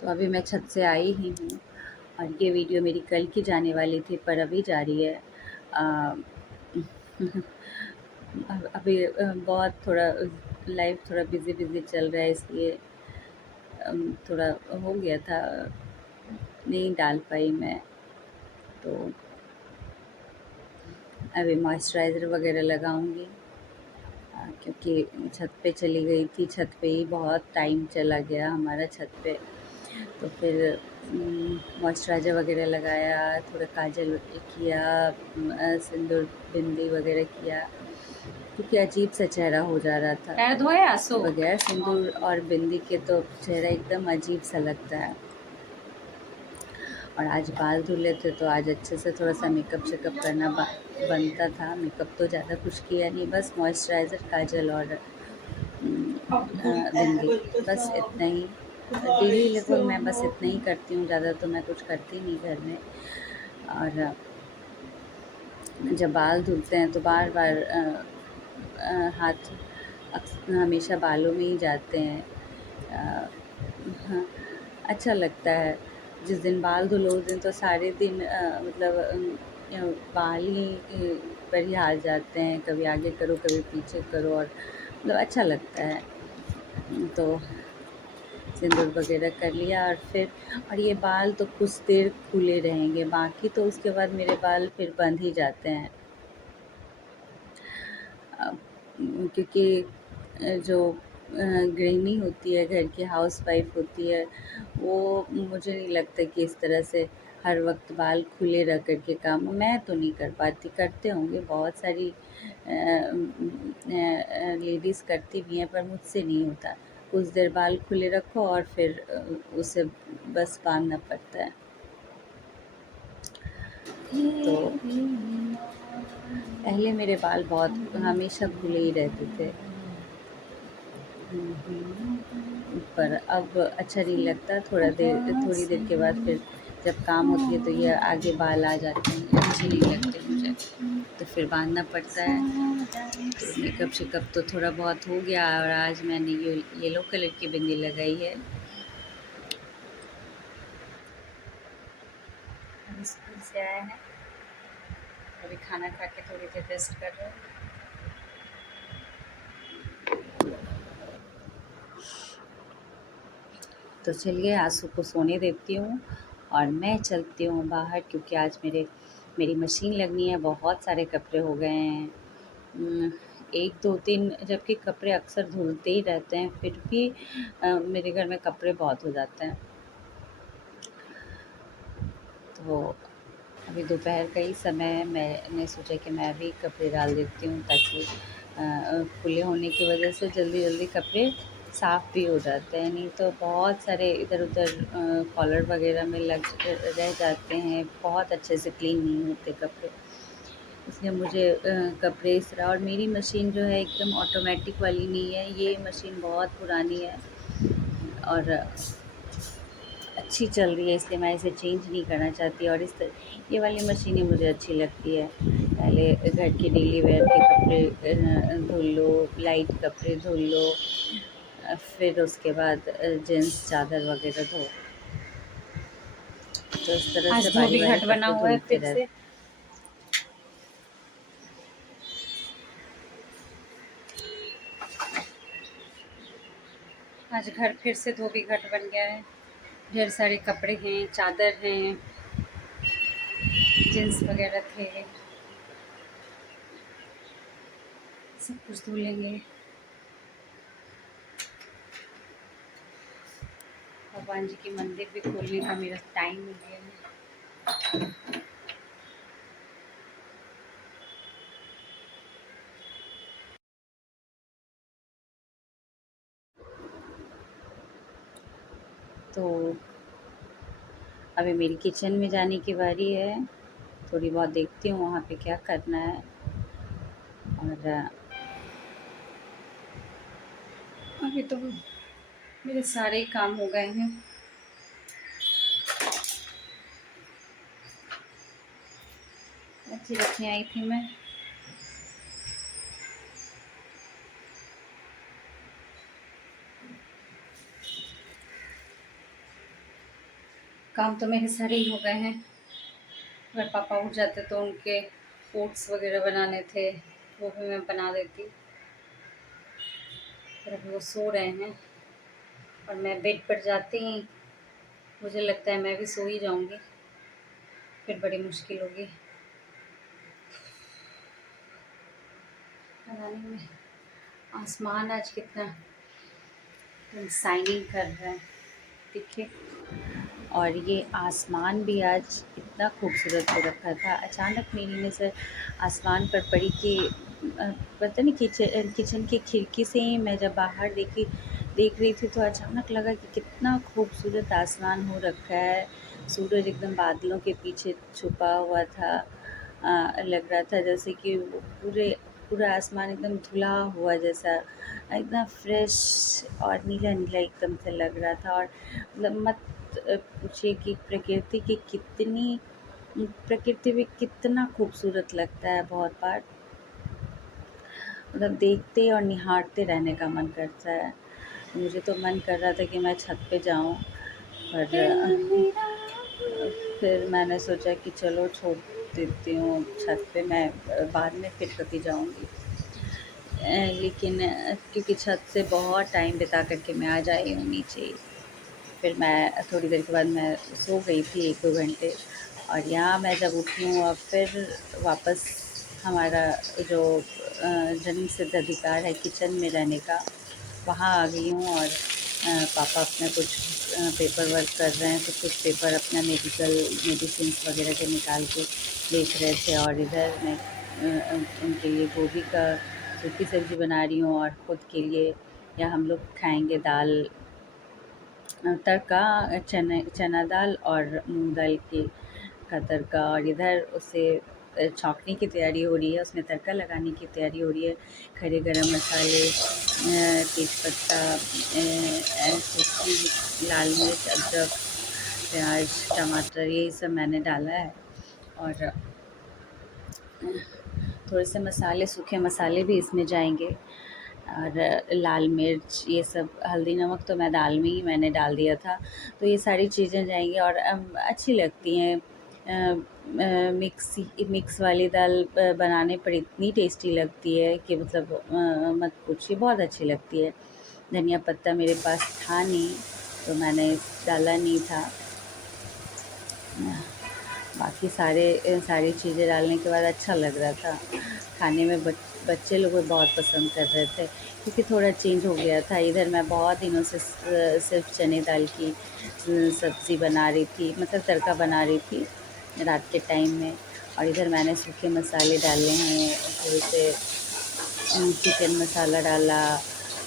तो अभी मैं छत से आई ही हूँ और ये वीडियो मेरी कल की जाने वाली थी पर अभी जा रही है। अ, अभी बहुत थोड़ा लाइफ थोड़ा बिज़ी बिज़ी चल रहा है, इसलिए थोड़ा हो गया था, नहीं डाल पाई मैं। तो अभी मॉइस्चराइज़र वगैरह लगाऊंगी, क्योंकि छत पे चली गई थी, छत पे ही बहुत टाइम चला गया हमारा छत पे। तो फिर मॉइस्चराइज़र वगैरह लगाया, थोड़ा काजल किया, सिंदूर बिंदी वगैरह किया, क्योंकि अजीब सा चेहरा हो जा रहा था। पैर धोए आंसू। बगैर सिंदूर और बिंदी के तो चेहरा एकदम अजीब सा लगता है। और आज बाल धुले थे तो आज अच्छे से थोड़ा सा मेकअप शेकअप करना बनता था। मेकअप तो ज़्यादा कुछ किया नहीं, बस मॉइस्चराइज़र, काजल और बिंदी, बस इतना ही। डेली लगभग मैं बस इतना ही करती हूँ, ज़्यादा तो मैं कुछ करती नहीं घर में। और जब बाल धुलते हैं तो बार बार हाथ हमेशा बालों में ही जाते हैं। हाँ, अच्छा लगता है। जिस दिन बाल धुलो उस दिन तो सारे दिन मतलब बाल ही पर ही हाथ जाते हैं, कभी आगे करो कभी पीछे करो, और मतलब अच्छा लगता है। तो सिंदूर वगैरह कर लिया और फिर, और ये बाल तो कुछ देर खुले रहेंगे, बाकी तो उसके बाद मेरे बाल फिर बंद ही जाते हैं। क्योंकि जो गृहिणी होती है, घर की हाउसवाइफ होती है, वो मुझे नहीं लगता कि इस तरह से हर वक्त बाल खुले रख कर के काम, मैं तो नहीं कर पाती। करते होंगे बहुत सारी लेडीज़ करती भी हैं, पर मुझसे नहीं होता। कुछ देर बाल खुले रखो और फिर उसे बस बांधना पड़ता है। तो पहले मेरे बाल बहुत हमेशा खुले ही रहते थे, पर अब अच्छा नहीं लगता। थोड़ी देर के बाद फिर जब काम होती है तो ये आगे बाल आ जाते हैं, ये अच्छे नहीं लगते मुझे, तो फिर बांधना पड़ता है। तो मेकअप शेकअप तो थोड़ा बहुत हो गया, और आज मैंने ये येलो कलर की बिंदी लगाई है। अभी स्कूल से आया है, अभी खाना खा के थोड़ी देर रेस्ट कर रहे हैं। तो चलिए आंसू को सोने देती हूँ और मैं चलती हूँ बाहर, क्योंकि आज मेरी मशीन लगनी है। बहुत सारे कपड़े हो गए हैं, 1 2 3, जबकि कपड़े अक्सर धुलते ही रहते हैं, फिर भी मेरे घर में कपड़े बहुत हो जाते हैं। तो अभी दोपहर का ही समय है, मैंने सोचा कि मैं भी कपड़े डाल देती हूँ, ताकि खुले होने की वजह से जल्दी जल्दी कपड़े साफ़ भी हो जाते हैं। नहीं तो बहुत सारे इधर उधर कॉलर वगैरह में लग रह जाते हैं, बहुत अच्छे से क्लीन नहीं होते कपड़े। इसलिए मुझे कपड़े इस तरह, और मेरी मशीन जो है एकदम ऑटोमेटिक वाली नहीं है, ये मशीन बहुत पुरानी है और अच्छी चल रही है, इसलिए मैं इसे चेंज नहीं करना चाहती। और ये वाली मशीनें मुझे अच्छी लगती है। पहले घर के डेली वेयर के कपड़े धुल लो, लाइट कपड़े धुल लो, फिर उसके बाद जीन्स चादर वगैरह धो, तो इस तरह से आज बारी धोबी बारी घाट बना कपड़े हुआ है धुलते फिर रहते। से। आज घर फिर से धोबी घाट बन गया है। ढेर सारे कपड़े हैं, चादर हैं, जींस वगैरह थे, सब कुछ धुलेंगे। भगवान जी की मंदिर भी खोलने का मेरा टाइम मिल गया है। तो अभी मेरी किचन में जाने की बारी है, थोड़ी बहुत देखती हूँ वहाँ पे क्या करना है। और अभी तो मेरे सारे ही काम हो गए हैं। अच्छी रखने आई थी मैं। काम तो मेरे सारे ही हो गए हैं। अगर पापा उठ जाते तो उनके ओट्स वगैरह बनाने थे, वो भी मैं बना देती। पर अभी वो सो रहे हैं और मैं बेड पर जाते ही मुझे लगता है मैं भी सो ही जाऊँगी, फिर बड़ी मुश्किल होगी बनाने में। आसमान आज कितना शाइनिंग कर रहा है, देखिए। और ये आसमान भी आज इतना खूबसूरत हो रखा था। अचानक मेरी नज़र आसमान पर पड़ी कि पता नहीं किचन की खिड़की से ही मैं जब बाहर देख रही थी तो अचानक लगा कि कितना खूबसूरत आसमान हो रखा है। सूरज एकदम बादलों के पीछे छुपा हुआ था। लग रहा था जैसे कि वो पूरा आसमान एकदम धुला हुआ जैसा, एकदम फ्रेश और नीला-नीला एकदम से लग रहा था। और मतलब मत पूछिए कि प्रकृति भी कितना खूबसूरत लगता है। बहुत बार मतलब देखते और निहारते रहने का मन करता है। मुझे तो मन कर रहा था कि मैं छत पे जाऊँ, पर फिर मैंने सोचा कि चलो छोड़ देती हूँ छत पे, मैं बाद में फिर कभी जाऊँगी। लेकिन क्योंकि छत से बहुत टाइम बिता कर के मैं आज आई हूँ नीचे, फिर मैं थोड़ी देर के बाद मैं सो गई थी 1-2 घंटे, और यहाँ मैं जब उठी हूँ और फिर वापस हमारा जो जन्म सिद्ध अधिकार है किचन में रहने का, वहाँ आ गई हूँ। और पापा अपना कुछ पेपर वर्क कर रहे हैं, तो कुछ पेपर अपना मेडिसिन्स वगैरह के निकाल के देख रहे थे। और इधर मैं उनके लिए गोभी का सूखी सब्ज़ी बना रही हूँ, और ख़ुद के लिए या हम लोग खाएँगे दाल तड़का, चना दाल और मूँग दाल का तड़का। और इधर उसे छौंकने की तैयारी हो रही है, उसमें तड़का लगाने की तैयारी हो रही है। खड़े गरम मसाले, तेज़पत्ता, सूखी लाल मिर्च, अदरक, प्याज, टमाटर, यही सब मैंने डाला है। और थोड़े से मसाले, सूखे मसाले भी इसमें जाएंगे, और लाल मिर्च, ये सब, हल्दी नमक तो मैं दाल में ही मैंने डाल दिया था, तो ये सारी चीज़ें जाएंगी और अच्छी लगती हैं। मिक्स वाली दाल बनाने पर इतनी टेस्टी लगती है कि मतलब मत पूछिए, बहुत अच्छी लगती है। धनिया पत्ता मेरे पास था नहीं, तो मैंने डाला नहीं था। बाकी सारी चीज़ें डालने के बाद अच्छा लग रहा था खाने में। बच्चे लोग भी बहुत पसंद कर रहे थे, क्योंकि थोड़ा चेंज हो गया था। इधर मैं बहुत दिनों से सिर्फ चने दाल की सब्ज़ी बना रही थी, मतलब तड़का बना रही थी रात के टाइम में। और इधर मैंने सूखे मसाले डाले हैं, थोड़े से चिकन मसाला डाला,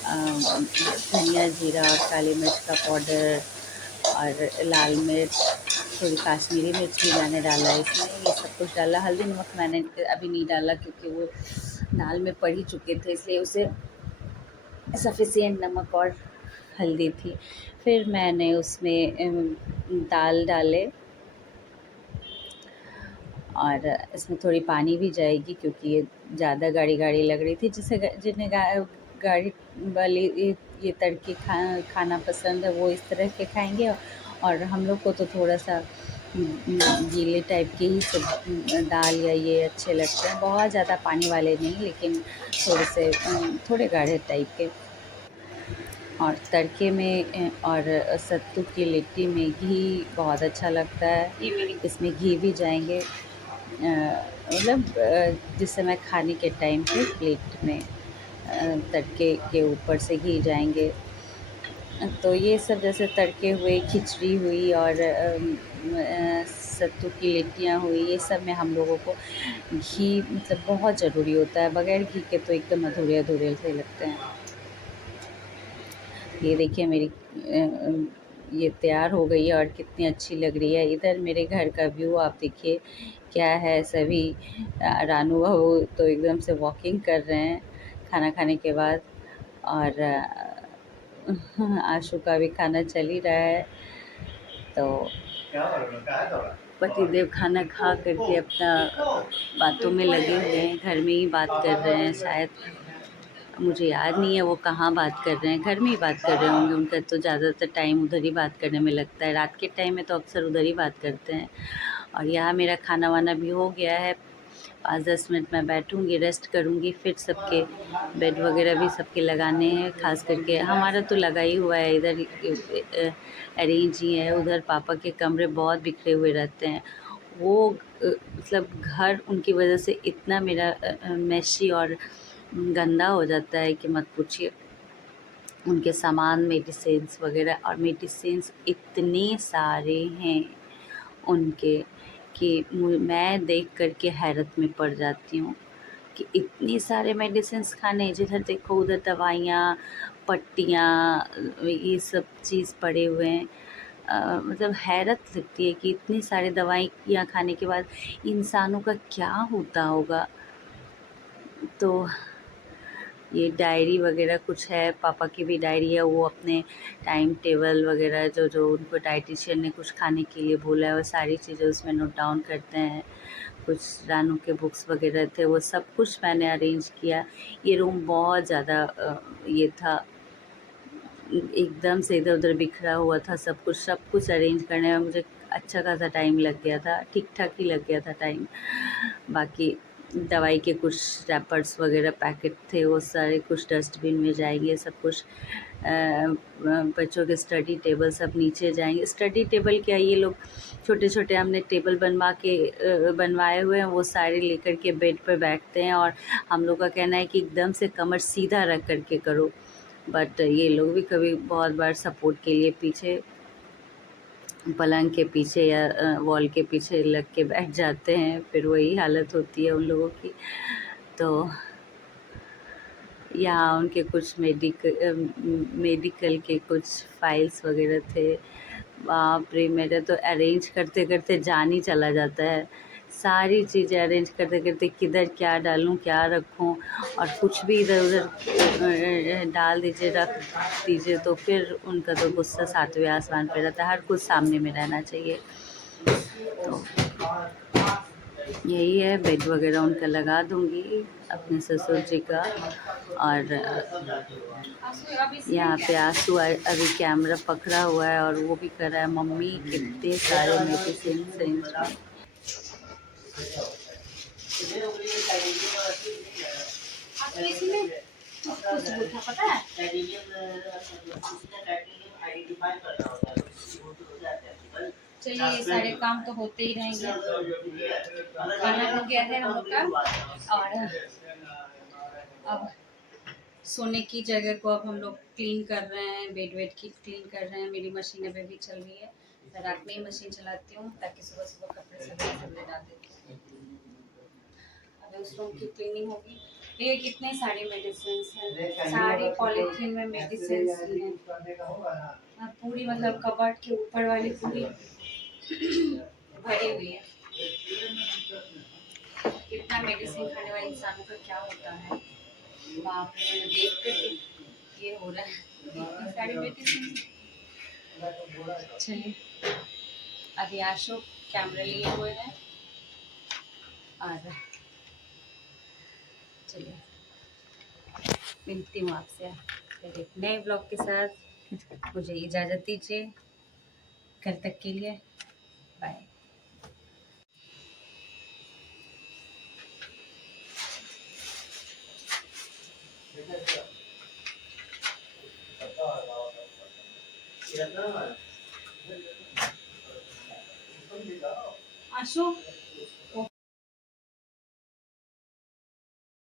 धनिया, जीरा और काली मिर्च का पाउडर, और लाल मिर्च, थोड़ी काश्मीरी मिर्च भी मैंने डाला है इसमें, ये सब कुछ डाला। हल्दी नमक मैंने अभी नहीं डाला, क्योंकि वो दाल में पड़ ही चुके थे, इसलिए उसे सफिशिएंट नमक और हल्दी थी। फिर मैंने उसमें दाल डाले, और इसमें थोड़ी पानी भी जाएगी, क्योंकि ये ज़्यादा गाढ़ी लग रही थी। जिन्हें गाढ़ी वाली ये तड़के खाना पसंद है, वो इस तरह के खाएंगे। और हम लोग को तो थोड़ा सा गीले टाइप के ही सब दाल या ये अच्छे लगते हैं, बहुत ज़्यादा पानी वाले नहीं, लेकिन थोड़े गाढ़े टाइप के। और तड़के में और सत्तू की लिट्टी में घी बहुत अच्छा लगता है, इसमें घी भी जाएंगे। मतलब जिस समय खाने के टाइम पे प्लेट में तड़के के ऊपर से घी जाएंगे। तो ये सब जैसे तड़के हुए, खिचड़ी हुई, और सत्तू की लिट्टियाँ हुई, ये सब में हम लोगों को घी मतलब बहुत ज़रूरी होता है। बगैर घी के तो एकदम अधूरे-अधूरे से लगते हैं। ये देखिए मेरी ये तैयार हो गई है और कितनी अच्छी लग रही है। इधर मेरे घर का व्यू आप देखिए क्या है। सभी रानू बहू तो एकदम से वॉकिंग कर रहे हैं खाना खाने के बाद, और आशु का भी खाना चल ही रहा है। तो पतिदेव खाना खा करके अपना बातों में लगे हुए हैं, घर में ही बात कर रहे हैं शायद। मुझे याद नहीं है वो कहाँ बात कर रहे हैं, घर में ही बात कर रहे होंगे। उनका तो ज़्यादातर टाइम उधर ही बात करने में लगता है, रात के टाइम में तो अक्सर उधर ही बात करते हैं। और यहाँ मेरा खाना वाना भी हो गया है, 5-10 मिनट मैं बैठूँगी, रेस्ट करूँगी, फिर सबके बेड वगैरह भी सबके लगाने हैं। ख़ास करके हमारा तो लगा ही हुआ है, इधर अरेंज ही है। उधर पापा के कमरे बहुत बिखरे हुए रहते हैं। वो मतलब घर उनकी वजह से इतना मेरा मेशी और गंदा हो जाता है कि मत पूछिए। उनके सामान मेडिसिन्स वगैरह, और मेडिसिन्स इतने सारे हैं उनके कि मैं देख कर के हैरत में पड़ जाती हूँ कि इतने सारे मेडिसिन्स खाने, जिधर देखो उधर दवाइयाँ, पट्टियाँ, ये सब चीज़ पड़े हुए हैं। मतलब हैरत लगती है कि इतनी सारी दवाइयाँ खाने के बाद इंसानों का क्या होता होगा। तो ये डायरी वगैरह कुछ है, पापा की भी डायरी है। वो अपने टाइम टेबल वगैरह जो जो उनको डाइटिशियन ने कुछ खाने के लिए बोला है, वो सारी चीज़ें उसमें नोट डाउन करते हैं। कुछ रानू के बुक्स वगैरह थे, वो सब कुछ मैंने अरेंज किया। ये रूम बहुत ज़्यादा ये था, एकदम से इधर-उधर बिखरा हुआ था सब कुछ अरेंज करने में मुझे अच्छा खासा टाइम लग गया था, ठीक-ठाक ही लग गया था टाइम। बाकी दवाई के कुछ रैपर्स वगैरह पैकेट थे, वो सारे कुछ डस्टबिन में जाएँगे, सब कुछ बच्चों के स्टडी टेबल सब नीचे जाएँगे। स्टडी टेबल क्या, ये लोग छोटे-छोटे हमने टेबल बनवाए हुए हैं, वो सारे लेकर के बेड पर बैठते हैं। और हम लोग का कहना है कि एकदम से कमर सीधा रख कर के करो। बट ये लोग भी कभी बहुत बार सपोर्ट के लिए पीछे पलंग के पीछे या वॉल के पीछे लग के बैठ जाते हैं, फिर वही हालत होती है उन लोगों की। तो यहाँ उनके कुछ मेडिकल के कुछ फाइल्स वगैरह थे। बाप रे! मेरा तो अरेंज करते-करते जान ही चला जाता है। सारी चीज़ें अरेंज करते-करते किधर क्या डालूँ, क्या रखूँ, और कुछ भी इधर-उधर डाल दीजिए, रख दीजिए तो फिर उनका तो गुस्सा 7वें आसमान पे रहता है। हर कुछ सामने में रहना चाहिए। तो यही है, बेड वगैरह उनका लगा दूँगी, अपने ससुर जी का। और यहाँ पे आंसू अभी कैमरा पकड़ा हुआ है और वो भी कर रहा है, मम्मी कितने सारे मेडिसिन हैं इसमें। चलिए, ये सारे काम तो होते ही रहेंगे। खाना हो गया है हम लोग का, और अब सोने की जगह को अब हम लोग क्लीन कर रहे हैं, बेड वेड की क्लीन कर रहे हैं। मेरी मशीन अभी भी चल रही है, मैं रात में ही मशीन चलाती हूँ ताकि सुबह सुबह कपड़े सवेरे डाल देती हूँ। अभी उस रूम की क्लीनिंग होगी। ये कितने सारे मेडिसिन हैं, सारी पॉलीथीन में मेडिसिन हैं। पूरी मतलब कबर्ड के ऊपर वाली पूरी भरी हुई है। कितना मेडिसिन खाने वाले इंसानों का क्या होता है, बाप रे! देख कर ये हो रहा है, इतनी सारी मेडिसिन। चलिए, अभी आशु कैमरा लिए हुए हैं, और चलिए मिलती हूँ आपसे फिर एक नए ब्लॉग के साथ। मुझे इजाज़त दीजिए, कल तक के लिए बाय। आशु